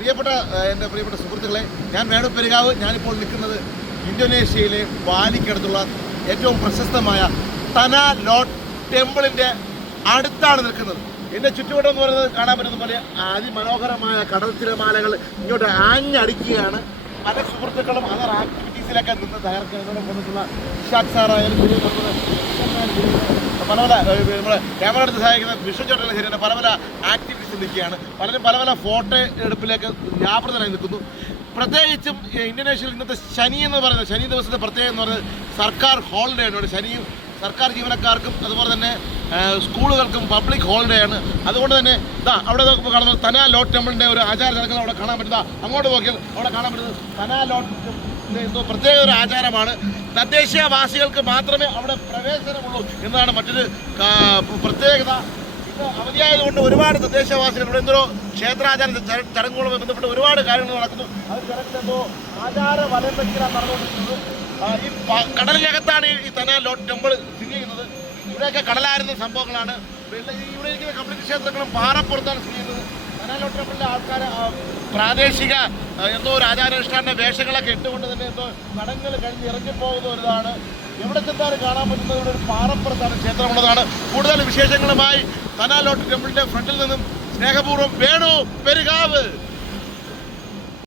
എൻ്റെ പ്രിയപ്പെട്ട സുഹൃത്തുക്കളെ, ഞാൻ വേണു പെരുകാവ്. ഞാനിപ്പോൾ നിൽക്കുന്നത് ഇന്തോനേഷ്യയിലെ ബാലിക്കടുത്തുള്ള ഏറ്റവും പ്രശസ്തമായ തനാ ലോട്ട് ടെമ്പിളിൻ്റെ അടുത്താണ് നിൽക്കുന്നത്. എൻ്റെ ചുറ്റുവട്ടം എന്ന് പറയുന്നത് കാണാൻ പറ്റുന്ന പോലെ അതിമനോഹരമായ കടൽ തിരമാലകൾ ഇങ്ങോട്ട് ആഞ്ഞടിക്കുകയാണ്. പല സുഹൃത്തുക്കളും അതർ ആക്ടിവിറ്റീസിലൊക്കെ നിന്ന് തയ്യാറാക്കാൻ ഇവിടെ കൊണ്ടിട്ടുള്ള ഇഷാഖ് സാറായാലും പല നമ്മുടെ ക്യാമറ എടുത്ത് സഹായിക്കുന്ന വിഷ്ണു ചേട്ടനും ശരിയാണ്. പല ആക്ടിവിറ്റീസ് നിൽക്കുകയാണ്. പലരും പല ഫോട്ടോ എടുപ്പിലേക്ക് വ്യാപൃതരായി നിൽക്കുന്നു. പ്രത്യേകിച്ചും ഇന്തോനേഷ്യയിൽ ഇന്നത്തെ ശനി എന്ന് പറയുന്നത്, ശനി ദിവസത്തെ പ്രത്യേകം എന്ന് പറയുന്നത് സർക്കാർ ഹോളിഡേ ആണ്. ശനിയും സർക്കാർ ജീവനക്കാർക്കും അതുപോലെ തന്നെ സ്കൂളുകൾക്കും പബ്ലിക് ഹോളിഡേ ആണ്. അതുകൊണ്ട് തന്നെ അവിടെ നോക്കുമ്പോൾ കാണുന്നത് തനാ ലോട്ട് ടെമ്പിളിൻ്റെ ഒരു ആചാര ചടങ്ങുകൾ അവിടെ കാണാൻ പറ്റുന്ന, അങ്ങോട്ട് നോക്കിയാൽ അവിടെ കാണാൻ പറ്റുന്നത് തനാ ലോട്ട് എന്തോ പ്രത്യേക ഒരു ആചാരമാണ്. തദ്ദേശീയവാസികൾക്ക് മാത്രമേ അവിടെ പ്രവേശനമുള്ളൂ എന്നതാണ് മറ്റൊരു പ്രത്യേകത. ഇന്ന് അവധിയായതുകൊണ്ട് ഒരുപാട് തദ്ദേശവാസികൾ ഇവിടെ എന്തോ ക്ഷേത്രാചാര ചടങ്ങുകളുമായി ബന്ധപ്പെട്ട് ഒരുപാട് കാര്യങ്ങൾ നടക്കുന്നു. അത് ചിലപ്പോൾ ആചാര വലംവെക്കലാണ് നടന്നുകൊണ്ടിരിക്കുന്നത്. ഈ കടലിനകത്താണ് ഈ തനാ ലോട്ട് ടെമ്പിൾ സ്ഥിതി ചെയ്യുന്നത്. ഇവിടെയൊക്കെ കടലായിരുന്ന സംഭവങ്ങളാണ്. ഇവിടെ ഇരിക്കുന്ന കംപ്ലീറ്റ് ക്ഷേത്രങ്ങളും പാറപ്പുറത്താണ് സ്ഥിതി ചെയ്യുന്നത്. തനാ ലോട്ട് ടെമ്പിളിലെ ആൾക്കാർ പ്രാദേശിക എന്തോ ഒരു ആചാരാനുഷ്ഠാന വേഷങ്ങളൊക്കെ ഇട്ടുകൊണ്ട് തന്നെ എന്തോ ചടങ്ങുകൾ കഴിഞ്ഞ് ഇറങ്ങിപ്പോകുന്ന ഒരിതാണ്. എവിടെ ചെന്നാലും കാണാൻ പറ്റുന്നത് ഇവിടെ ഒരു പാറപ്പുറത്താണ് ക്ഷേത്രമുള്ളതാണ്. കൂടുതൽ വിശേഷങ്ങളുമായി തനാ ലോട്ട് ടെമ്പിളിൻ്റെ ഫ്രണ്ടിൽ നിന്നും സ്നേഹപൂർവ്വം വേണു പെരുകാവ്.